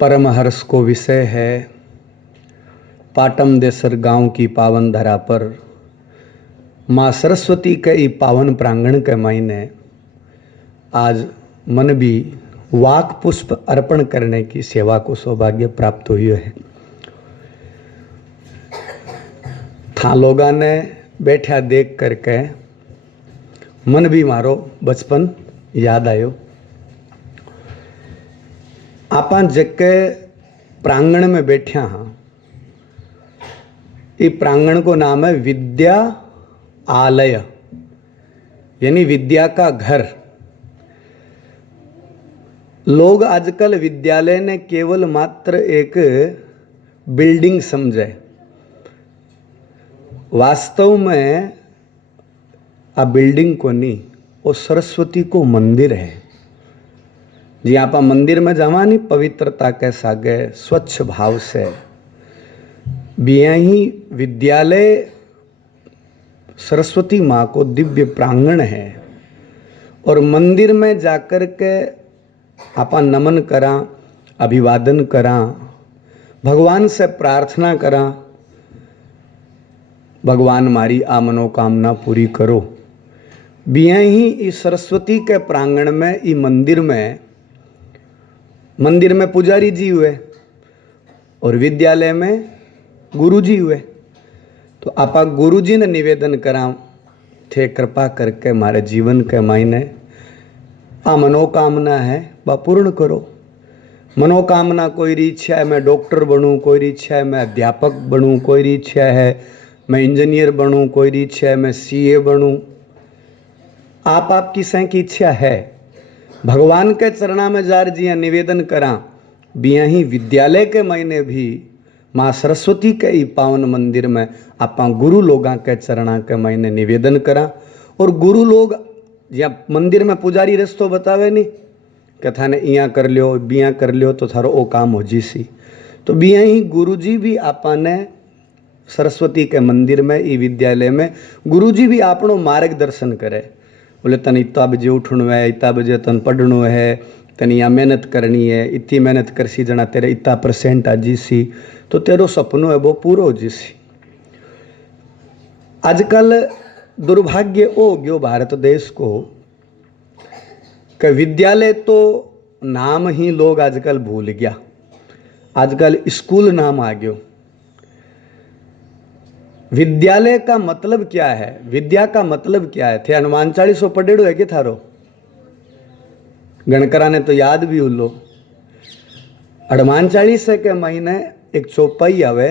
परम हर्ष को विषय है पाटम देसर गांव की पावन धरा पर माँ सरस्वती के पावन प्रांगण के मायने आज मन भी वाक पुष्प अर्पण करने की सेवा को सौभाग्य प्राप्त हुई है। था लोगा ने बैठा देख करके मन भी मारो बचपन याद आयो। आपन जके प्रांगण में बैठा हाँ, ये प्रांगण को नाम है विद्या आलय, यानी विद्या का घर। लोग आजकल विद्यालय ने केवल मात्र एक बिल्डिंग समझे, वास्तव में आ बिल्डिंग को नहीं, वो सरस्वती को मंदिर है। जी आप मंदिर में जावानी पवित्रता के सागे स्वच्छ भाव से बिया ही विद्यालय सरस्वती माँ को दिव्य प्रांगण है। और मंदिर में जाकर के आपा नमन करा, अभिवादन करा, भगवान से प्रार्थना करा, भगवान मारी आ मनोकामना पूरी करो। बिया ही इस सरस्वती के प्रांगण में ई मंदिर में पुजारी जी हुए और विद्यालय में गुरु जी हुए। तो आपा गुरु जी ने निवेदन करा थे कृपा करके मारे जीवन के मायने आ मनोकामना है वह पूर्ण करो। मनोकामना कोई री इच्छा है मैं डॉक्टर बनूं, कोई री इच्छा है मैं अध्यापक बनूं, कोई री इच्छा है मैं इंजीनियर बनूं, कोई री इच्छा है मैं सीए बनूं। आपकी सह की इच्छा है भगवान के चरणा में जार जिया निवेदन करा। बिया ही विद्यालय के महीने भी माँ सरस्वती के ही पावन मंदिर में आपा गुरु लोगा के चरणा के महीने निवेदन करा। और गुरु लोग या मंदिर में पुजारी रस्तो बतावे नहीं कि थाने इया कर लियो बिया कर लियो तो थारो ओ काम हो जीसी। तो बिया ही गुरु जी भी आपा ने सरस्वती के मंदिर में ई विद्यालय में गुरु जी भी आपनो मार्गदर्शन करे। बोले तन इतना बजे उठनो है, इतना बजे तन पढ़नो है, तन यहाँ मेहनत करनी है, इतनी मेहनत करसी जना तेरे इतना % आ जीसी तो तेरो सपनो है वो पूरो हो जीसी। आजकल दुर्भाग्य हो गयो भारत देश को कि विद्यालय तो नाम ही लोग आजकल भूल गया, आजकल स्कूल नाम आ गयो। विद्यालय का मतलब क्या है, विद्या का मतलब क्या है? थे हनुमान 40 पढ़ेड़ो है कि थारो गणकरा ने तो याद भी उल्लो। हनुमान 40 के महीने एक चौपाई आवे,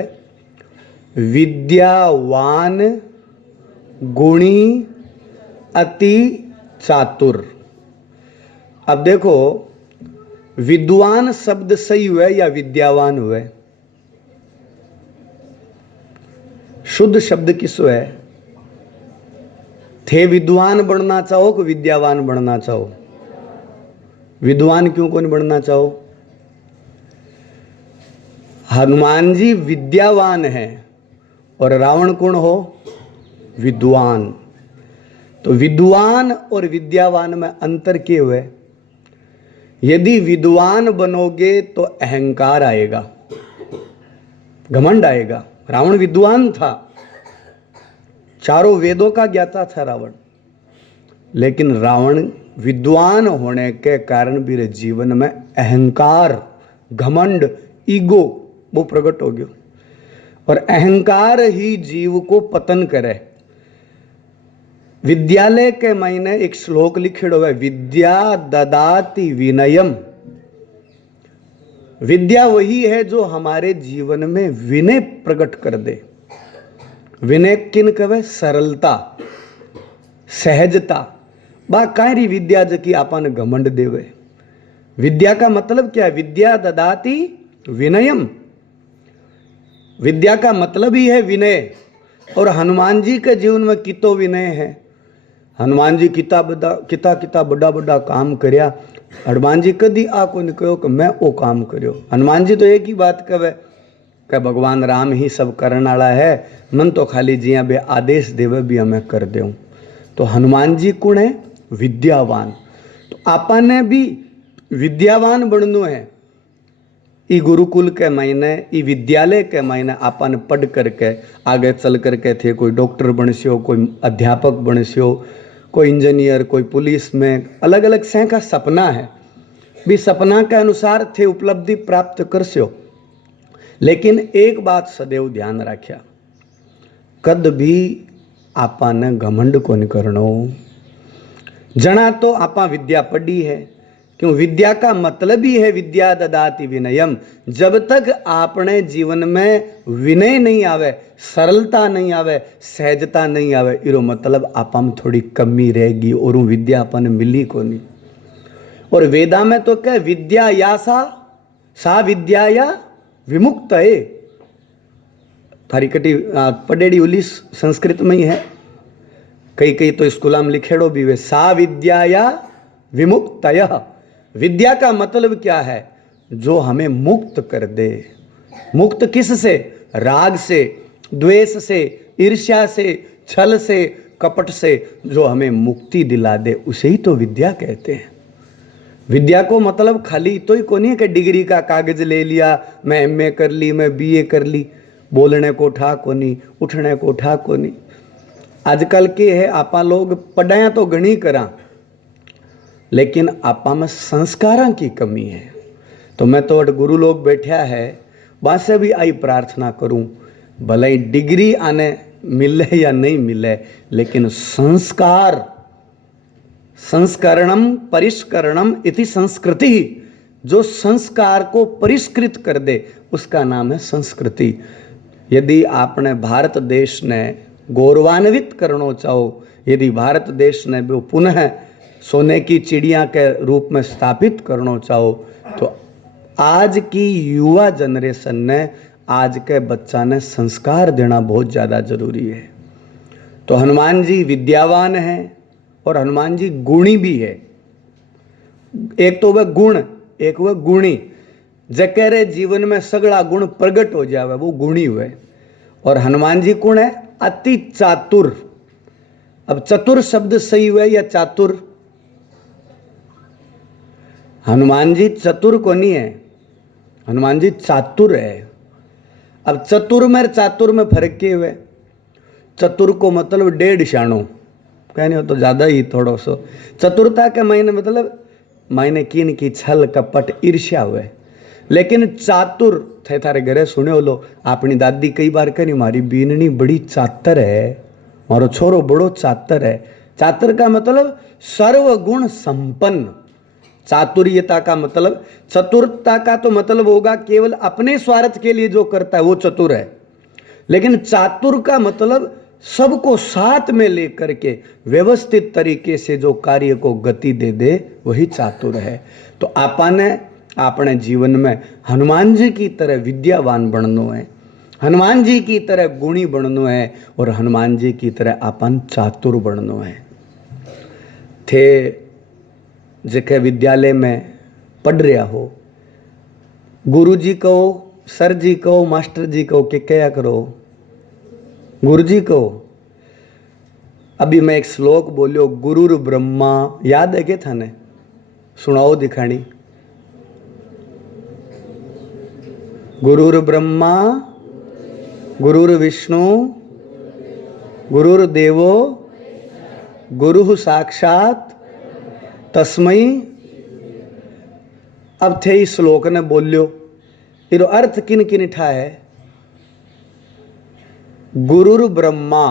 विद्यावान गुणी अति चातुर। अब देखो विद्वान शब्द सही हुए या विद्यावान हुए? शुद्ध शब्द किसो है? थे विद्वान बनना चाहो कि विद्यावान बनना चाहो? विद्वान क्यों कौन बनना चाहो? हनुमान जी विद्यावान है और रावण कौन हो? विद्वान। तो विद्वान और विद्यावान में अंतर क्या हुए? यदि विद्वान बनोगे तो अहंकार आएगा, घमंड आएगा। रावण विद्वान था, चारों वेदों का ज्ञाता था रावण, लेकिन रावण विद्वान होने के कारण भी जीवन में अहंकार, घमंड, ईगो वो प्रकट हो गया। और अहंकार ही जीव को पतन करे। विद्यालय के महीने एक श्लोक लिखेड़ो है, विद्या ददाति विनयम। विद्या वही है जो हमारे जीवन में विनय प्रकट कर दे। विनय किन कहे? सरलता, सहजता। बा कायरी विद्या जकी आपन घमंड देवे। विद्या का मतलब क्या है? विद्या ददाति विनयम। विद्या का मतलब ही है विनय। और हनुमान जी के जीवन में कितो विनय है। हनुमान जी किता बड़ा बड़ा काम करया, हनुमान जी कदी आ को नहीं कहो कि मैं वो काम करो। हनुमान जी तो एक ही बात कहे कि भगवान राम ही सब करने वाला है, मन तो खाली जिया बे आदेश देवे भी हमें कर देऊं। तो हनुमान जी कौन है? विद्यावान। तो आपा ने भी विद्यावान बननो है। ई गुरुकुल के महीने, ई विद्यालय के महीने आपन पढ़ करके आगे चल करके थे कोई डॉक्टर बनस्यो, कोई अध्यापक बनस्यो, कोई इंजीनियर, कोई पुलिस में, अलग अलग से का सपना है, भी सपना के अनुसार थे उपलब्धि प्राप्त करस्यो। लेकिन एक बात सदैव ध्यान रखा, कद भी आपा ने घमंड को नहीं करनो। जना तो आपा विद्या पढ़ी है, क्यों विद्या का मतलब ही है विद्या ददाति विनयम। जब तक आपने जीवन में विनय नहीं आवे, सरलता नहीं आवे, सहजता नहीं आवे, इरो मतलब आपा में थोड़ी कमी रहेगी और विद्या अपन मिली को नहीं। और वेदा में तो क्या विद्या या सा विद्या या विमुक्त है। थारी कटी पढ़ेड़ी उली संस्कृत में ही है, कई कई तो स्कूल में लिखेड़ो भी वे सा विद्या या विमुक्तय। विद्या का मतलब क्या है? जो हमें मुक्त कर दे। मुक्त किस से? राग से, द्वेष से, ईर्ष्या से, छल से, कपट से, जो हमें मुक्ति दिला दे, उसे ही तो विद्या कहते हैं। विद्या को मतलब खाली तो ही को नहीं है कि डिग्री का कागज ले लिया, मैं एमए कर ली, मैं बीए कर ली, बोलने को ठा को नहीं, उठने को ठा को नहीं। आजकल के है आपा लोग पढ़ाया तो घणी करा, लेकिन आपा में संस्कारों की कमी है। तो मैं तो गुरु लोग बैठा है, वहाँ से भी आई प्रार्थना करूं, भले ही डिग्री आने मिले या नहीं मिले, लेकिन संस्कार, संस्करणम परिष्करणम इति संस्कृति, जो संस्कार को परिष्कृत कर दे उसका नाम है संस्कृति। यदि आपने भारत देश ने गौरवान्वित करना चाहो, यदि भारत देश ने वो पुनः सोने की चिड़िया के रूप में स्थापित करना चाहो, तो आज की युवा जनरेशन ने, आज के बच्चा ने संस्कार देना बहुत ज़्यादा जरूरी है। तो हनुमान जी विद्यावान हैं और हनुमान जी गुणी भी है। एक तो वह गुण, एक वह गुणी। जकेरे जीवन में सगड़ा गुण प्रकट हो जावे वो गुणी हुए। और हनुमान जी कौन है? अति चातुर। अब चतुर शब्द सही हुए या चातुर? हनुमान जी चतुर को नहीं है, हनुमान जी चातुर है। अब चतुर में चातुर में फर्क क्या हुए? चतुर को मतलब 1.5 शाणो, कहने हो तो ज्यादा ही थोड़ा सो। चतुरता के मायने मतलब मायने कीन की छल कपट ईर्ष्या हुए। लेकिन चातुर थे, थारे घरे सुने लो, अपनी दादी कई बार कहनी मारी बीननी बड़ी चातर है, मारो छोरो बड़ो चातर है। चातर का मतलब सर्वगुण संपन्न। चातुर्यता का मतलब, चतुरता का तो मतलब होगा केवल अपने स्वार्थ के लिए जो करता है वो चतुर है। लेकिन चातुर का मतलब सबको साथ में लेकर के व्यवस्थित तरीके से जो कार्य को गति दे दे वही चातुर है। तो आपने अपने जीवन में हनुमान जी की तरह विद्यावान बनना है, हनुमान जी की तरह गुणी बनना है और हनुमान जी की तरह अपन चातुर बनना है। थे जेके विद्यालय में पढ़ रहा हो, गुरु जी कहो, सर जी कहो, मास्टर जी कहो कि क्या करो? गुरु जी कहो। अभी मैं एक श्लोक बोलियो, गुरुर ब्रह्मा, याद है क्या थाने? सुनाओ दिखानी। गुरुर ब्रह्मा गुरुर विष्णु गुरुर देवो गुरु साक्षात तस्मई। अब थे इस श्लोक ने बोलियो, इरो अर्थ किन किन ठा है? गुरुर ब्रह्मा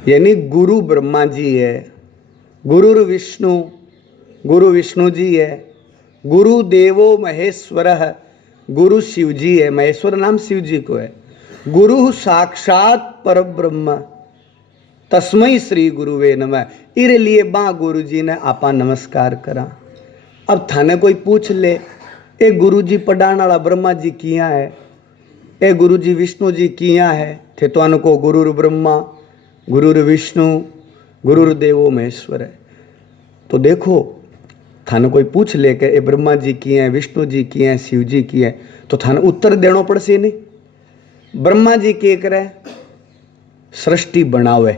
यानी गुरु ब्रह्मा जी है, गुरुर गुरु विष्णु जी है, गुरु देवो महेश्वर, गुरु शिव जी है, महेश्वर नाम शिव जी को है, गुरु साक्षात परब्रह्म तस्मय श्री गुरुवे नमः। इरे लिए बा गुरु जी ने आपा नमस्कार करा। अब थाने कोई पूछ ले, ए गुरु जी पढ़ाने वाला ब्रह्मा जी किया है, ए गुरु जी विष्णु जी किया है? थे तो को गुरुर ब्रह्मा गुरुर विष्णु गुरुर देवो महेश्वर है। तो देखो थाने कोई पूछ ले के ए ब्रह्मा जी किए हैं, विष्णु जी किए हैं, शिव जी किए हैं, तो थाने उत्तर देना पड़से नहीं। ब्रह्मा जी के करे? सृष्टि बनावे,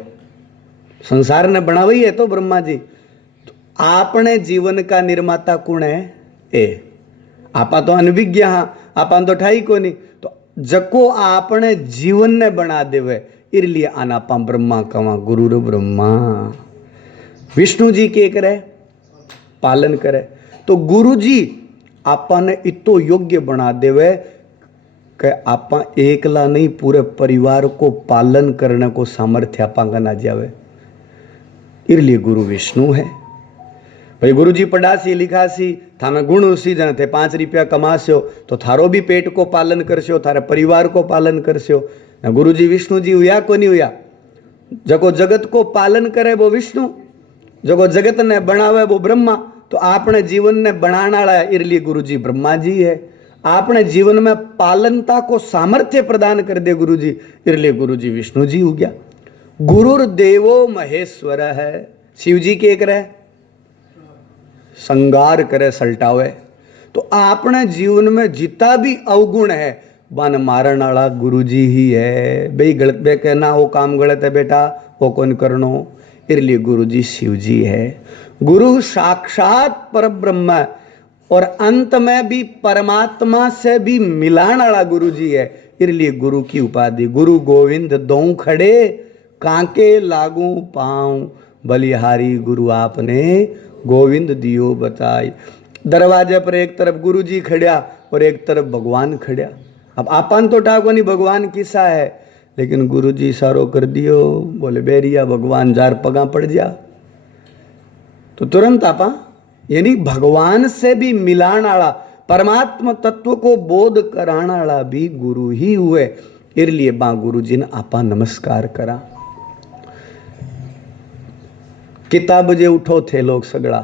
संसार ने बनावे ही है तो ब्रह्मा जी। तो आपने जीवन का निर्माता कौन है? ए आपा तो अनभिज्ञ हाँ, आपा तो ठाई को नहीं। तो जको आपने जीवन ने बना देवे इसलिए आना पा ब्रह्मा कवा गुरु ब्रह्मा। विष्णु जी के करे पालन करे, तो गुरु जी आपा ने इतो योग्य बना देवे कि आपा एकला नहीं पूरे परिवार को पालन करने को सामर्थ्य आपा का ना जावे। इसलिए गुरु विष्णु है। भाई गुरु जी पढ़ासी लिखासी थामे गुण उसी जन थे 5 रुपया कमास्यो तो थारो भी पेट को पालन करस्यो, थारे परिवार को पालन करस्यो। गुरु जी विष्णु जी हुआ को नहीं हुआ? जको जगत को पालन करे वो विष्णु, जको जगत ने बनावे वो ब्रह्मा। तो आपने जीवन ने बनाने वाला इसलिए गुरु जी ब्रह्मा जी है। आपने जीवन में पालनता को सामर्थ्य प्रदान कर दे गुरु जी, इसलिए गुरु जी विष्णु जी हो गया। गुरुर्देवो महेश्वर है। शिव जी के एक रहे संगार करे सल्टावे। तो आपने जीवन में जितना भी अवगुण है बन मारन वाला गुरु जी ही है। भाई गलत बे कहना वो काम गलत है बेटा वो कौन करनो, इसलिए गुरु जी शिव जी है। गुरु साक्षात पर ब्रह्म और अंत में भी परमात्मा से भी मिलाने वाला गुरु जी है, इसलिए गुरु की उपाधि। गुरु गोविंद दो खड़े कांके लागू पाऊं, बलिहारी गुरु आपने गोविंद दियो बताई। दरवाजे पर एक तरफ गुरु जी खड़िया और एक तरफ भगवान खड़िया। अब आपन तो ठाको नहीं भगवान किसा है, लेकिन गुरु जी इशारो कर दियो, बोले बेरिया भगवान जार पगा पड़ जा। तो तुरंत आपा यानी भगवान से भी मिलाने वाला परमात्मा तत्व को बोध कराने वाला भी गुरु ही हुए, इसलिए बा गुरु जी ने आपा नमस्कार करा। किता बजे उठो थे लोग सगड़ा?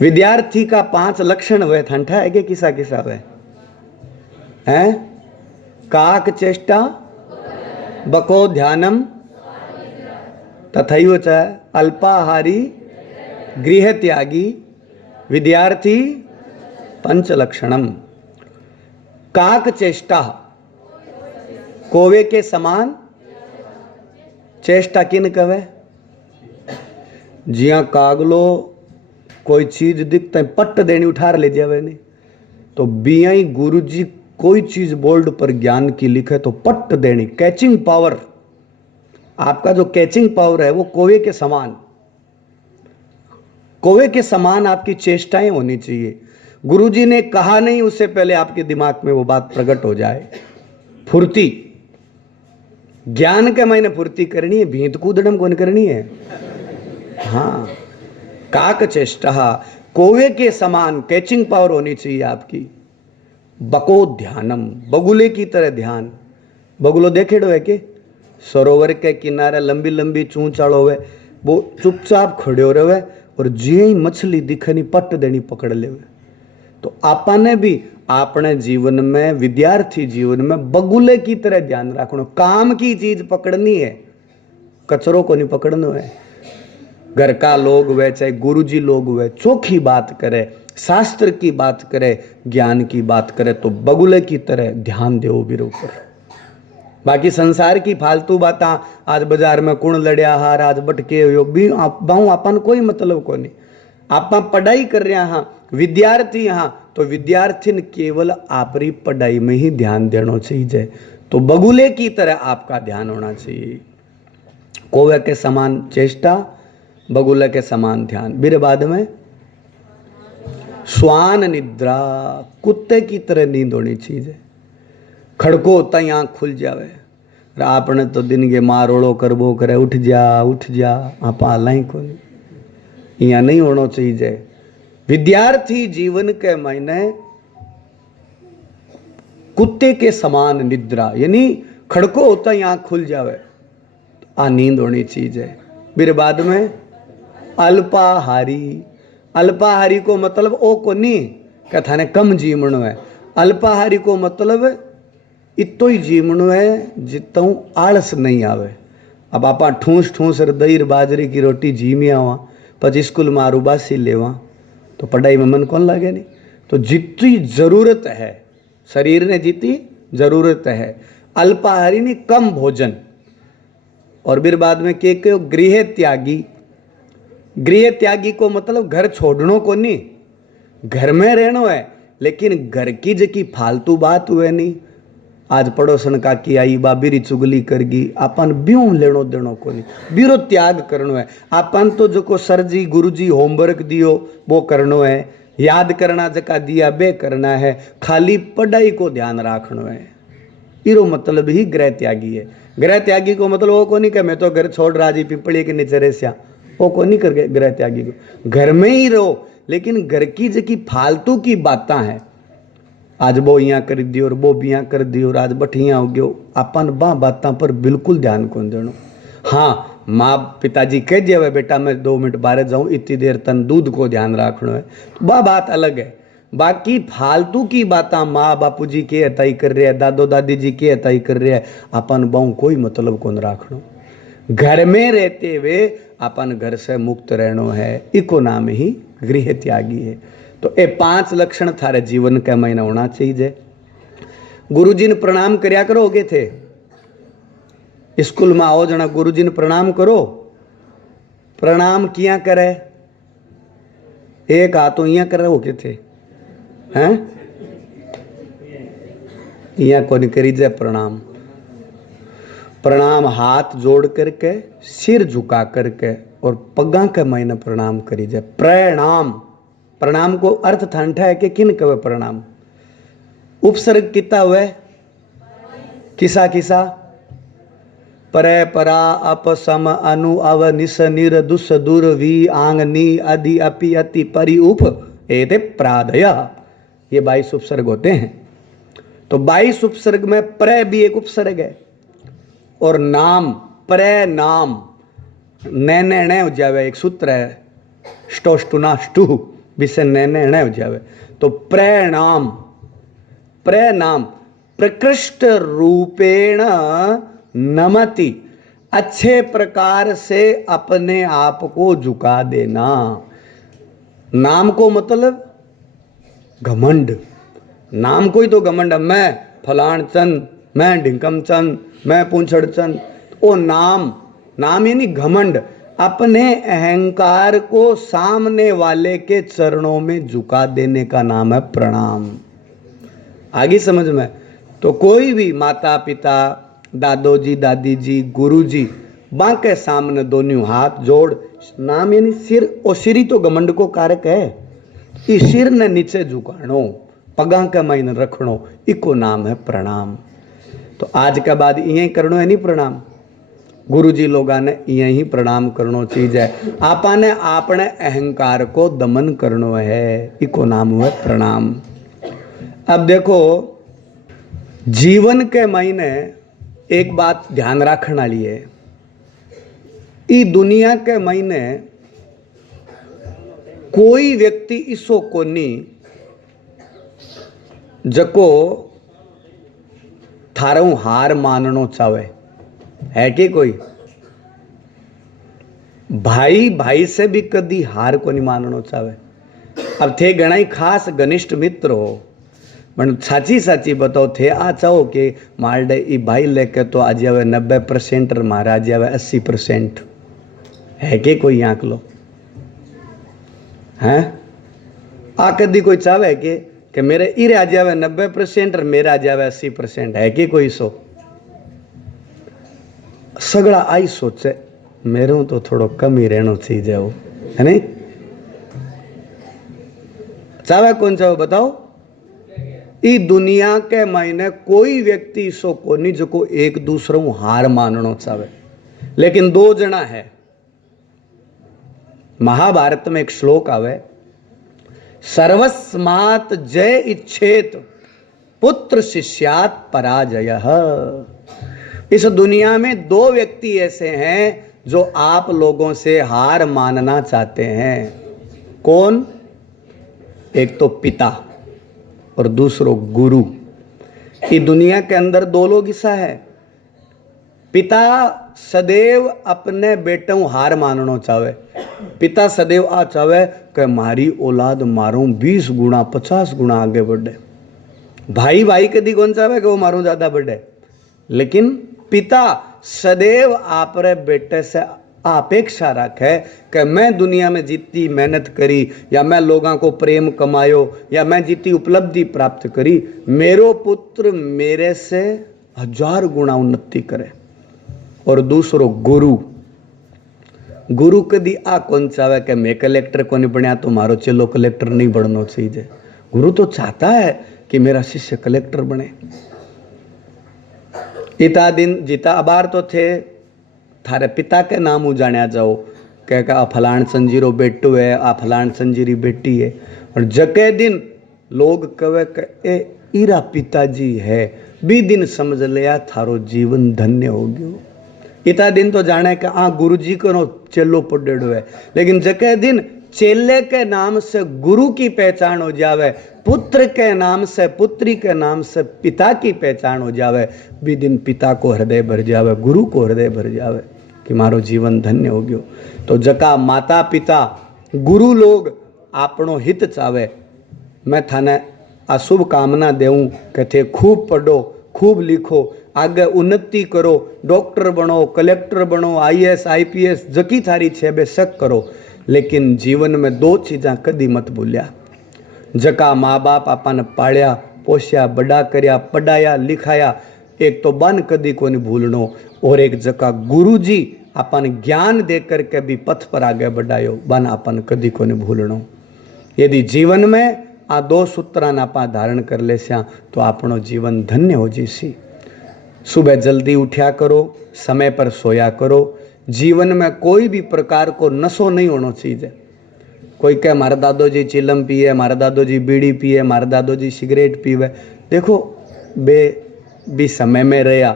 विद्यार्थी का 5 लक्षण हुए ठंडा है कि किसा किसा हुए हैं? काक चेष्टा बको ध्यानम तथैव च अल्पाहारी गृह त्यागी विद्यार्थी पंचलक्षणम। काक चेष्टा कोवे के समान, चेष्टा किन कवे? जिया कागलो कोई चीज दिखता है पट्ट देनी उठार ले जावे नहीं, तो बिया ही गुरु जी कोई चीज बोर्ड पर ज्ञान की लिखे तो पट्ट देनी। कैचिंग पावर, आपका जो कैचिंग पावर है वो कोवे के समान, कोवे के समान आपकी चेष्टाएं होनी चाहिए। गुरुजी ने कहा नहीं उससे पहले आपके दिमाग में वो बात प्रकट हो जाए। फुर्ती, ज्ञान के मायने फुर्ती करनी है, भीत कूदड़म कौन करनी है? हाँ, काक चेष्टा कोवे के समान कैचिंग पावर होनी चाहिए आपकी। बको ध्यानम, बगुले की तरह ध्यान। बगुलो देखेड़ो है कि सरोवर के किनारे लंबी लंबी चूंचाड़ो है, वो चुपचाप खड़े हो रहे और जे ही मछली दिखनी पट देनी पकड़ ले। तो आपने भी अपने जीवन में, विद्यार्थी जीवन में बगुले की तरह ध्यान रखना। काम की चीज पकड़नी है, कचरों को नहीं पकड़ना है। घर का लोग वे चाहे गुरुजी लोग वे चोखी बात करे, शास्त्र की बात करे, ज्ञान की बात करे, तो बगुले की तरह ध्यान दो बीर ऊपर। बाकी संसार की फालतू बात, आज बाजार में कुण लड़िया हार, आज बटके हो भी आपन कोई मतलब को नहीं। आप पढ़ाई कर रहे हाँ, विद्यार्थी हाँ, तो विद्यार्थी ने केवल आपरी पढ़ाई में ही ध्यान देना चाहिए। तो बगुले की तरह आपका ध्यान होना चाहिए। कोवे के समान चेष्टा, बगुले के समान ध्यान। फिर बाद में स्वान निद्रा, कुत्ते की तरह नींद होनी चाहिए। खड़को होता ही आँख खुल जावे। आपने तो दिन के मारोड़ो करबो करे, उठ जा आप आलाई को नहीं, यहाँ नहीं होना चाहिए। विद्यार्थी जीवन के मायने कुत्ते के समान निद्रा, यानी खड़को होता ही आँख खुल जावे, आ नींद होनी चाहिए। फिर बाद में अल्पाहारी, अल्पाहारी को मतलब ओ को नहीं क्या थाने कम जीवनो है। अल्पाहारी को मतलब इतो ही जीवनो है जितना आलस नहीं आवे। अब आपा ठूस ठूस दही बाजरे की रोटी जीमिया हुआ पच स्कूल में आरू बासी लेवा तो पढ़ाई में मन कौन लगे नहीं। तो जितनी जरूरत है शरीर ने, जितनी जरूरत है, अल्पाहारी नहीं कम भोजन। और फिर बाद में के गृह त्यागी। गृह त्यागी को मतलब घर छोड़नो को नहीं, घर में रहनो है, लेकिन घर की जकी फालतू बात हुए नहीं। आज पड़ोसन का की आई बाबीरी चुगली करगी, अपन ब्यूं लेनो देनो को नहीं, बीरो त्याग करनो है। अपन तो जो को सर जी गुरु जी होमवर्क दियो वो करनो है, याद करना जका दिया बे करना है, खाली पढ़ाई को ध्यान रखनो है। इरो मतलब ही गृह त्यागी है। गृह त्यागी को मतलब वो को नहीं कि मैं तो घर छोड़ राजी पिपली के नीचे रेस्या, वो को नहीं कर गृह त्यागी को। घर में ही रहो, लेकिन घर की जकी फालतू की बातें हैं, आज वो यहाँ कर दियो और वो भी यहाँ कर दियो और आज बठिया हो गयो, अपन बा बातों पर बिल्कुल ध्यान कौन देनो। हाँ, माँ पिताजी कह दिया बेटा मैं 2 मिनट बाहर जाऊँ, इतनी देर तन दूध को ध्यान रखना है, तो वह बात अलग है। बाकी फालतू की बातें माँ बापू जी के हताई कर रहे हैं, दादो दादी जी के हताई कर रहे हैं, अपन बहु कोई मतलब कौन रखनो। घर में रहते हुए अपन घर से मुक्त रहनो है, इको नाम ही गृह त्यागी है। तो ये 5 लक्षण थारे जीवन के महीना होना चाहिए। गुरुजी ने प्रणाम करया करोगे थे, स्कूल में आओ जना गुरुजी ने प्रणाम करो, प्रणाम किया करे, एक हाथों यहाँ कर रहे हो के थे हैं, यहाँ को नहीं करी जाए प्रणाम। प्रणाम हाथ जोड़ करके, सिर झुका करके और पगा के महीने प्रणाम करी जाए। प्रणाम, प्रणाम को अर्थ ठंडा है कि किन कवे प्रणाम। उपसर्ग कितना हुए, किसा किसा, परे परा अप सम अनु अव निस निर दुस दूर वी आंग नी अधि अपि अति परि उप एते प्रादय, ये 22 उपसर्ग होते हैं। तो 22 उपसर्ग में प्र भी एक उपसर्ग है, और नाम प्रे नाम नैने हो जावे, एक सूत्र है स्टोष्टुना स्टु विषय नैने हो जावे। तो प्रणाम, प्रणाम प्रकृष्ट रूपेण नमति, अच्छे प्रकार से अपने आप को झुका देना। नाम को मतलब घमंड, नाम कोई तो घमंड, मैं फलान चंद, मैं ढिंकम चंद, मैं पूंछड़ चंद, वो नाम, नाम यानी घमंड, अपने अहंकार को सामने वाले के चरणों में झुका देने का नाम है प्रणाम। आगे समझ में? तो कोई भी माता पिता, दादो जी दादी जी, गुरु जी, बाके सामने दोनों हाथ जोड़, नाम यानी सिर, और सिर ही तो घमंड को कारक है। इस सिर ने नीचे झुकानो, पगा के मायने रखनो, इको नाम है प्रणाम। तो आज के बाद यही करनो है नहीं प्रणाम, गुरु जी लोगा ने यही प्रणाम करनो चीज है। आपा ने अपने अहंकार को दमन करनो है, इको नाम हुआ प्रणाम। अब देखो, जीवन के महीने एक बात ध्यान रखने वाली है, ई दुनिया के महीने कोई व्यक्ति इसो को नहीं जको थारू हार माननो चाहे है कि कोई भाई भाई से भी कदी हार को नहीं माननो चाहे। अब थे घना ही खास घनिष्ठ मित्र हो, पण साची साची बताओ थे आ चाहो कि मारडे ई भाई लेके तो आज आवे 90% और मारा आज आवे 80%, है कि कोई आंक लो हैं? आ कदी कोई चाहे कि मेरे इरे आ जावे 90% और मेरा आ जावे 80%, है कि कोई सो? सगड़ा आई सोचे मेरे तो थोड़ो कम ही रहना चाहिए, वो है नहीं? चाहे कौन चाहे बताओ? ई दुनिया के मायने कोई व्यक्ति सो को नहीं जो को एक दूसरे को हार मानना चाहे, लेकिन 2 जना है। महाभारत में एक श्लोक आवे, सर्वस्मात् जय इच्छेत पुत्र शिष्यात् पराजयः। इस दुनिया में 2 व्यक्ति ऐसे हैं जो आप लोगों से हार मानना चाहते हैं। कौन? एक तो पिता और दूसरो गुरु। इस दुनिया के अंदर 2 लोग ऐसा है, पिता सदैव अपने बेटों हार मानना चाहे, पिता सदैव आ चाहे कि मारी औलाद मारूं 20 गुना 50 गुना आगे बढ़े। भाई भाई कदी कौन चाहे कि वो मारूं ज्यादा बढ़े, लेकिन पिता सदैव आप रे बेटे से अपेक्षा रखे कि मैं दुनिया में जितनी मेहनत करी या मैं लोगों को प्रेम कमायो या मैं जितनी उपलब्धि प्राप्त करी, मेरो पुत्र मेरे से 1000 गुना उन्नति करे। और दूसरो गुरु, गुरु कदी आ कौन चाहे कि मैं कलेक्टर को नहीं बनया तो मारो चेलो कलेक्टर नहीं बनना चाहिए। गुरु तो चाहता है कि मेरा शिष्य कलेक्टर बने। इता दिन जिता अबार तो थे थारे पिता के नाम उजाण्या जाओ कह आ फलाण संजीरो बेटू है, आ फलाण संजीरी बेटी है। और जके दिन लोग कहे कि ए इरा पिताजी है, बी दिन समझ लिया थारो जीवन धन्य हो गयो। इता दिन तो जाने कि आ गुरु जी को चेलो पड़ेड़ो है, लेकिन जके दिन चेले के नाम से गुरु की पहचान हो जावे, पुत्र के नाम से पुत्री के नाम से पिता की पहचान हो जावे, भी दिन पिता को हृदय भर जावे, गुरु को हृदय भर जावे कि मारो जीवन धन्य हो गयो। तो जका माता पिता गुरु लोग आपनो हित चावे, मैं थाने आ शुभ कामना देऊं कि थे खूब पढ़ो, खूब लिखो, आगे उन्नति करो, डॉक्टर बनो, कलेक्टर बनो, IAS IPS जकी थारी छे बेशक करो, लेकिन जीवन में 2 चीज़ा कदी मत भूलिया। जका माँ बाप आपने पालिया पोस्या बड़ा करया पढ़ाया लिखाया, एक तो बन कदी को नहीं भूलनो, और एक जका गुरु जी आपन ज्ञान दे करके भी पथ पर आगे बढ़ायो, बन आपन कदी को नहीं भूलनो। यदि जीवन में आ 2 सूत्रान आप धारण कर लेस्या तो आपनो जीवन धन्य हो जीसी। सुबह जल्दी उठा करो, समय पर सोया करो। जीवन में कोई भी प्रकार को नशो नहीं होना चाहिए। कोई कहे मारा दादो जी चिलम पिए, मारा दादो जी बीड़ी पिए, मारा दादो जी सिगरेट पीवे। देखो बे भी समय में रहा,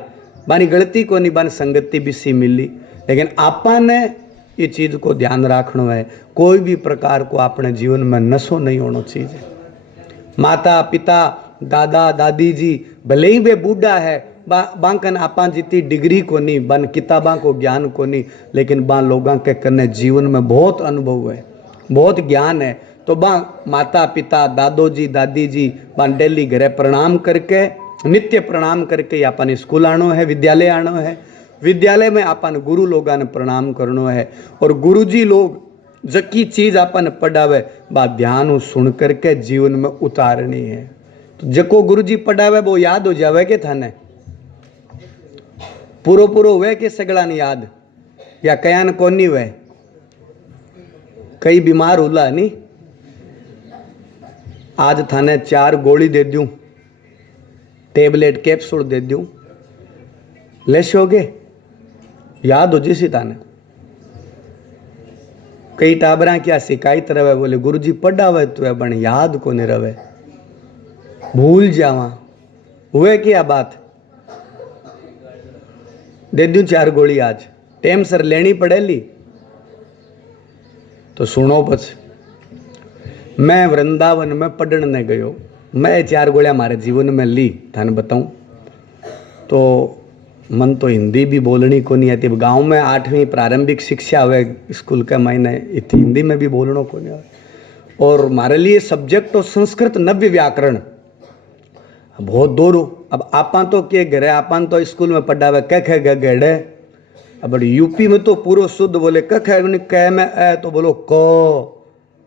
बानी गलती को नहीं, बानी संगति भी सी मिली, लेकिन आपा ने ये चीज़ को ध्यान रखना है, कोई भी प्रकार को अपने जीवन में नशो नहीं होना चाहिए। माता पिता दादा दादी जी भले ही वे बूढ़ा है, बांकन आपा जितनी डिग्री को नहीं, बन किताबा को ज्ञान को नहीं, लेकिन बा लोगों के करने जीवन में बहुत अनुभव है, बहुत ज्ञान है। तो बा माता पिता दादो जी दादी जी बा डेली घरे प्रणाम करके, नित्य प्रणाम करके अपन स्कूल आनो है, विद्यालय आनो है। विद्यालय में अपन गुरु लोगों ने प्रणाम करनो है, और गुरु जी लोग जकी चीज अपन पढ़ावे बा ध्यान सुन करके जीवन में उतारनी है। तो जको गुरु जी पढ़ावे वो याद हो जावे के थाने पूरो पूरो हुए कि सगड़ा नहीं याद, या कयान कोनी हुए, कई बीमार होला नहीं। आज थाने 4 गोली दे दूं, टेबलेट कैप्सूल दे दूं, लेशोगे याद हो जिसी थाने। कई टाबरा क्या शिकायत रहे, बोले गुरुजी पढ़ावे तो बन याद को नहीं रहे, भूल जावा। हुए क्या बात, दे दूं 4 गोली आज, टेम सर लेनी पड़ेली। तो सुनो पछ, मैं वृंदावन में पढ़ने गयो, मैं 4 गोलियां हमारे जीवन में ली, थाने बताऊं तो मन तो हिंदी भी बोलनी को नहीं आती। गांव में 8वीं प्रारंभिक शिक्षा हुए स्कूल के महीने, इतनी हिंदी में भी बोलना को नहीं आए। और हमारे लिए सब्जेक्ट तो संस्कृत नव्य व्याकरण बहुत दूर। अब आपा तो के घरे आपन तो स्कूल में पढ़ावे कह गड़े, अब यूपी में तो पूरा शुद्ध बोले कह में ए तो बोलो को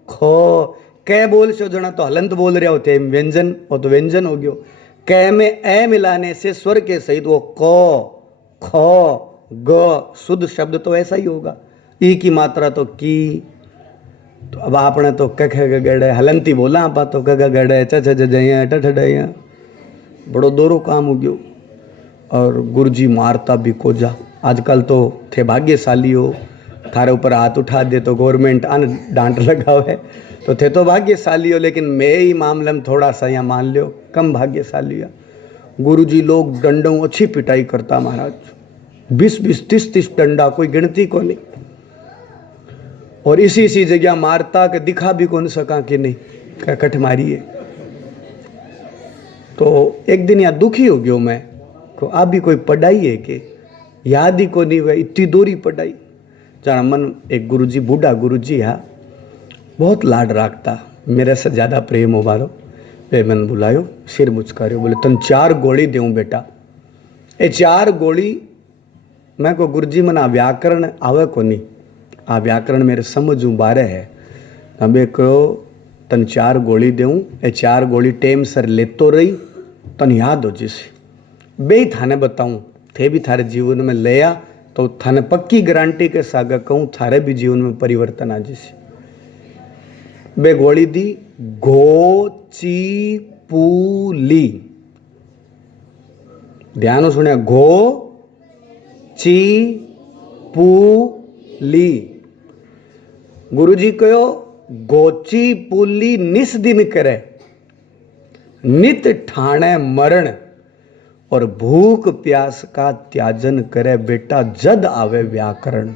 खो, कै बोल से जना तो हलंत बोल रहे होते व्यंजन, वो तो व्यंजन हो गयो। कै में ए मिलाने से स्वर के सहित वो को खो ग शुद्ध शब्द तो ऐसा ही होगा, ई की मात्रा तो की। तो अब आपने तो कह गड़े हलंती बोला, आप तो कह गड़े च बड़ो दोरो काम हो गयो। और गुरुजी मारता भी को जा, आजकल तो थे भाग्यशाली हो, थारे ऊपर हाथ उठा दे तो गवर्नमेंट अन डांट लगावे, तो थे तो भाग्यशाली हो। लेकिन मैं ही मामले में थोड़ा सा यहाँ मान लियो कम भाग्यशाली है। गुरुजी लोग डंडों अच्छी पिटाई करता महाराज, 20-20 30-30 डंडा, कोई गिनती को नहीं। और इसी जगह मारता के दिखा भी कौन सका कि नहीं क्या कट मारी है। तो एक दिन यहाँ दुखी हो गयो मैं को, आप भी कोई पढ़ाई है कि याद ही को नहीं हुआ, इतनी दूरी पढ़ाई। जाना मन एक गुरुजी बूढ़ा गुरुजी है, बहुत लाड रखता, मेरे से ज़्यादा प्रेम हो बारो। वे मैंने बुलायो, सिर मुचकारियो, बोले तन 4 गोली दूँ बेटा, ये 4 गोली मैं को गुरुजी मन आ व्याकरण आवे को नहीं, आ व्याकरण मेरे समझू बारे है। अबे कहो तन 4 गोली देऊं, ए 4 गोली टेम सर लेतो रही तन याद हो जिसे बे थाने बताऊं थे भी थारे जीवन में लिया तो थाने पक्की गारंटी के सागा कहूं थारे भी जीवन में परिवर्तन आ जिसे। बे गोली दी घोची पूली, ध्यान सुने, घो ची पूली। गुरुजी कहो गोची पूली निस दिन करे, नित ठाणे मरण और भूख प्यास का त्याजन करे, बेटा जद आवे व्याकरण।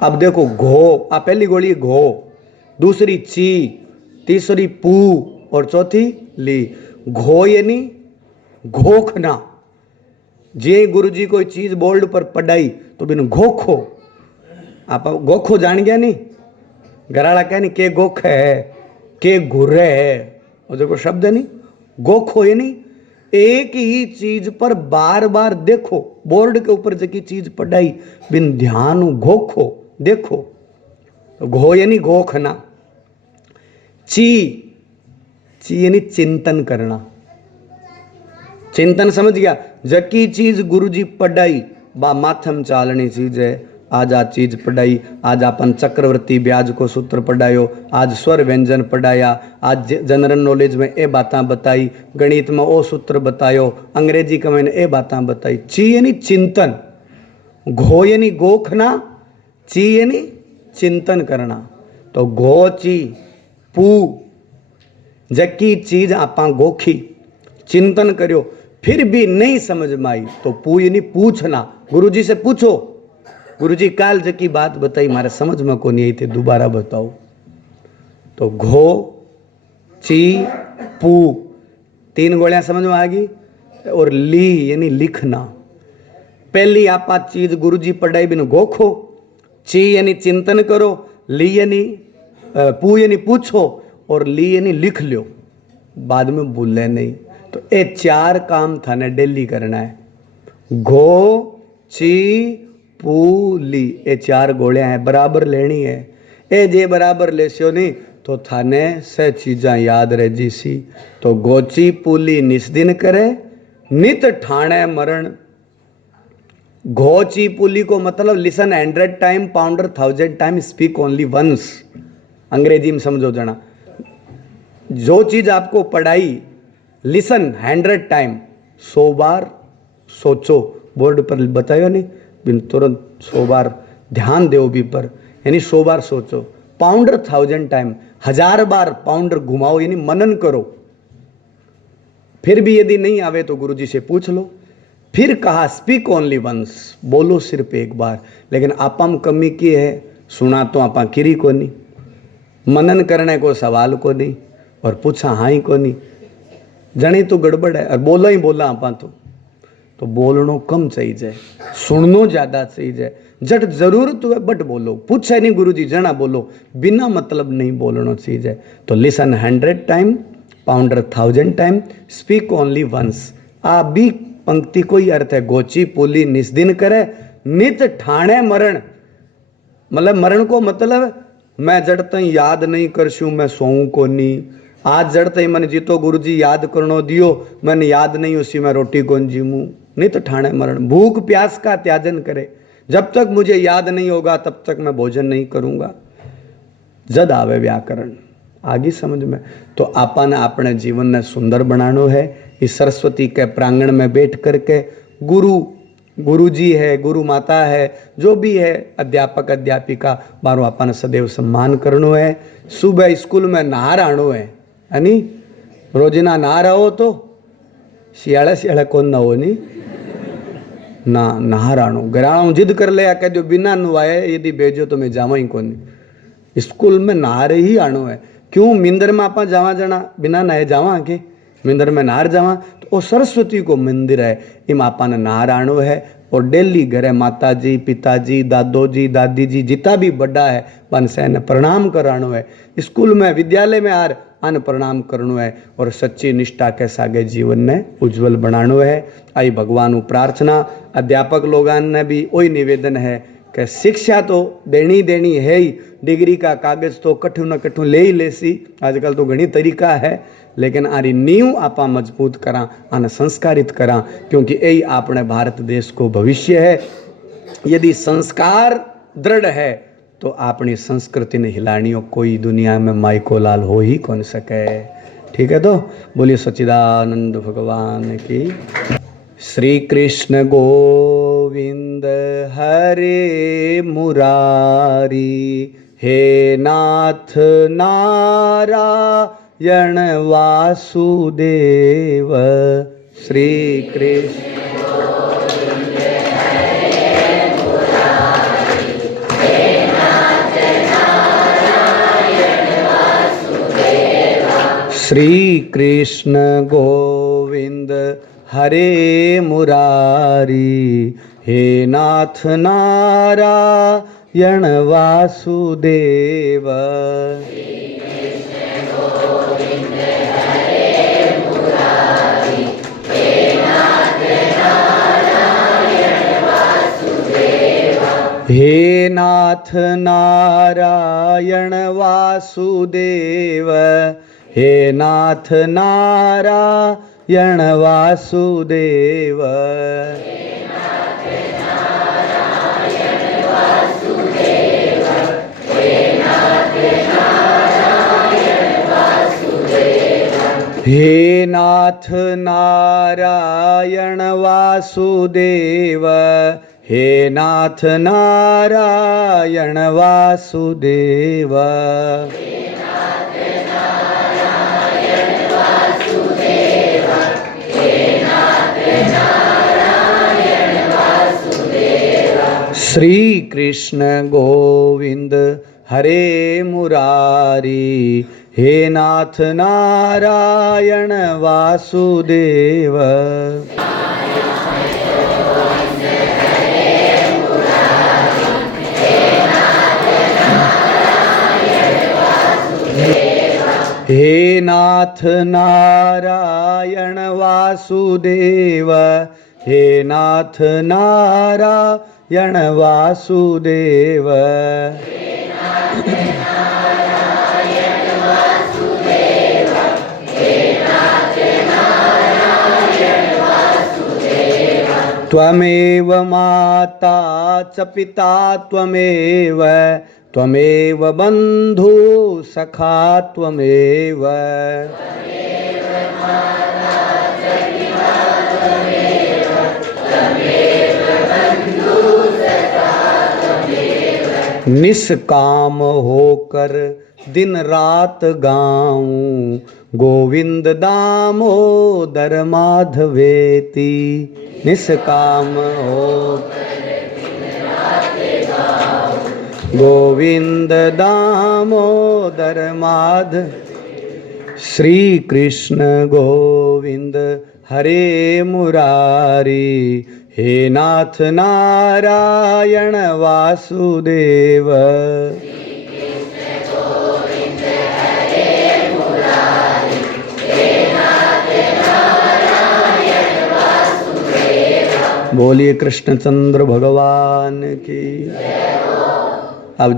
अब देखो घो, आ पहली गोली घो, दूसरी ची, तीसरी पू और चौथी ली। घो यानी घोखना। जे गुरुजी कोई चीज बोर्ड पर पढ़ाई तो बिन घोखो, आप गोखो जान गया नहीं, घराड़ा कह नहीं के गोख है के घुरे है, और देखो शब्द है नहीं गोखो है नहीं, एक ही चीज पर बार बार देखो, बोर्ड के ऊपर जो चीज पढ़ाई बिन ध्यान घोखो देखो, तो घो यानी गोखना। ची, ची यानी चिंतन करना, चिंतन समझ गया, जकी चीज गुरुजी पढ़ाई बा माथम चालनी चीज है। आज आ चीज पढ़ाई, आज अपन चक्रवर्ती ब्याज को सूत्र पढ़ायो, आज स्वर व्यंजन पढ़ाया, आज जनरल नॉलेज में ए बातें बताई, गणित में ओ सूत्र बतायो, अंग्रेजी का मैंने ए बातें बताई। ची यानी चिंतन, घो यानी गोखना, ची यानी चिंतन करना। तो घो ची पू, जकी चीज आपा गोखी चिंतन करियो फिर भी नहीं समझ में आई तो पू यानी पूछना, गुरुजी से पूछो, गुरुजी काल जकी बात बताई मारे समझ में को नहीं आई थी, दोबारा बताओ। तो घो ची पू 3 गोलियां समझ में आ गई। और ली यानी लिखना, पहली आपा चीज गुरुजी पढ़ाई बिन गोखो, ची यानी चिंतन करो, ली यानी पू यानी पूछो, और ली यानी लिख लो, बाद में भूले नहीं। तो ये 4 काम थाने डेली करना है, घो ची पू ली, ये 4 गोलियां हैं, बराबर लेनी है। ए जे बराबर लेस्यो नहीं तो थाने से चीजा याद रह जी सी। तो गोची पूली निस दिन करे, नित ठाणे मरण। घोची पुली को मतलब listen 100 time, ponder 1000 time, speak only once. अंग्रेजी में समझो जना, जो चीज आपको पढ़ाई लिसन 100 टाइम, 100 बार सोचो, बोर्ड पर बतायो नहीं बिन तुरंत 100 बार ध्यान दो भी पर, यानी 100 बार सोचो। पाउंडर 1000 टाइम, 1000 बार पाउंडर घुमाओ, यानी मनन करो। फिर भी यदि नहीं आवे तो गुरुजी से पूछ लो। फिर कहा स्पीक ओनली वंस, बोलो सिर्फ एक बार। लेकिन आपम कमी की है, सुना तो आपा किरी को नहीं, मनन करने को सवाल को नहीं, और पूछा हाँ ही को नहीं, जनी तो गड़बड़ है, और बोला ही बोला आपा तो बोलनो कम चाहिए, सुननो ज्यादा चाहिए। जट जरूरत हुए बट बोलो, पूछे नहीं गुरुजी जना बोलो, बिना मतलब नहीं बोलना चाहिए। तो listen 100 time, ponder 1000 time, speak only once. आ बी पंक्ति को ही अर्थ है, गोची पुली निस्दिन करे, नित ठाणे मरण। मतलब मरण को मतलब मैं जड़ तई याद नहीं करशू, मैं सोऊं को नहीं। आज जड़ तई मैंने जीतो गुरुजी याद करनो दियो, मैंने याद नहीं उसी में रोटी कौन जीमू। नित ठाणे मरण, भूख प्यास का त्याजन करे। जब तक मुझे याद नहीं होगा तब तक मैं भोजन नहीं करूंगा। जद आवे व्याकरण, आगे समझ में। तो आपा ने अपने जीवन ने सुंदर बनानो है। इस सरस्वती के प्रांगण में बैठ करके गुरुजी है, गुरु माता है, जो भी है, अध्यापक अध्यापिका, मारो आपा ने सदैव सम्मान करनो है। सुबह स्कूल में नहार आनो है नी, रोजना नहार आओ तो शियाड़े शियाड़े कौन ना हो नी ना, नहार आनो। घराणो जिद कर ले, कह दो बिना नुआए यदि भेजो तो मैं जावा ही कौन। स्कूल में नहारे ही आनो है। क्यों? मिंदर में आपा जावा जाना बिना नहाए जावा के, मिंदर में नहार जावा तो वो सरस्वती को मंदिर है, इम आपा ने नहार आनो है। और डेली घरे माता जी, पिताजी, दादो जी, दादी जी, जितना भी बड़ा है वन से ने प्रणाम करानो है। स्कूल में विद्यालय में आर आने प्रणाम करनो है और सच्ची निष्ठा के सागे जीवन ने उज्जवल बनानो है। आई भगवान प्रार्थना। अध्यापक लोगान ने भी वही निवेदन है कि शिक्षा तो देनी है ही, डिग्री का कागज तो कठू न कठू ले ही लेसी, आजकल तो घनी तरीका है, लेकिन आरी नींव आपा मजबूत करा, आने संस्कारित करा, क्योंकि यही अपने भारत देश को भविष्य है। यदि संस्कार दृढ़ है तो अपनी संस्कृति ने हिलानियों कोई दुनिया में माई को लाल हो ही कौन सके। ठीक है, तो बोलिए सच्चिदानंद भगवान की। श्री कृष्ण गोविंद हरे मुरारी, हे नाथ नारायण वासुदेव। श्री कृष्ण श्री कृष्ण गोविंद हरे मुरारी, हे नाथ नारायण वासुदेव। हे नाथ नारायण वासुदेव, हे नाथ नारायण वासुदेव। हे नाथ नारायण वासुदेव, हे नाथ नारायण वासुदेव। श्री कृष्ण गोविंद हरे मुरारी, हे नाथ नारायण वासुदेव। हे नाथ नारायण वासुदेव, हे नाथ नारायण वासुदेव। त्वमेव माता च पिता त्वमेव, त्वमेव बन्धु सखा त्वमेव। निष्काम होकर दिन रात गाऊं, गोविंद दामोदर माधवेति। निष्काम होकर गोविंद दामोदर माधव। श्री कृष्ण गोविंद हरे मुरारी, हे नाथ नारायण वासुदेव। बोलिए कृष्णचंद्र भगवान की। अब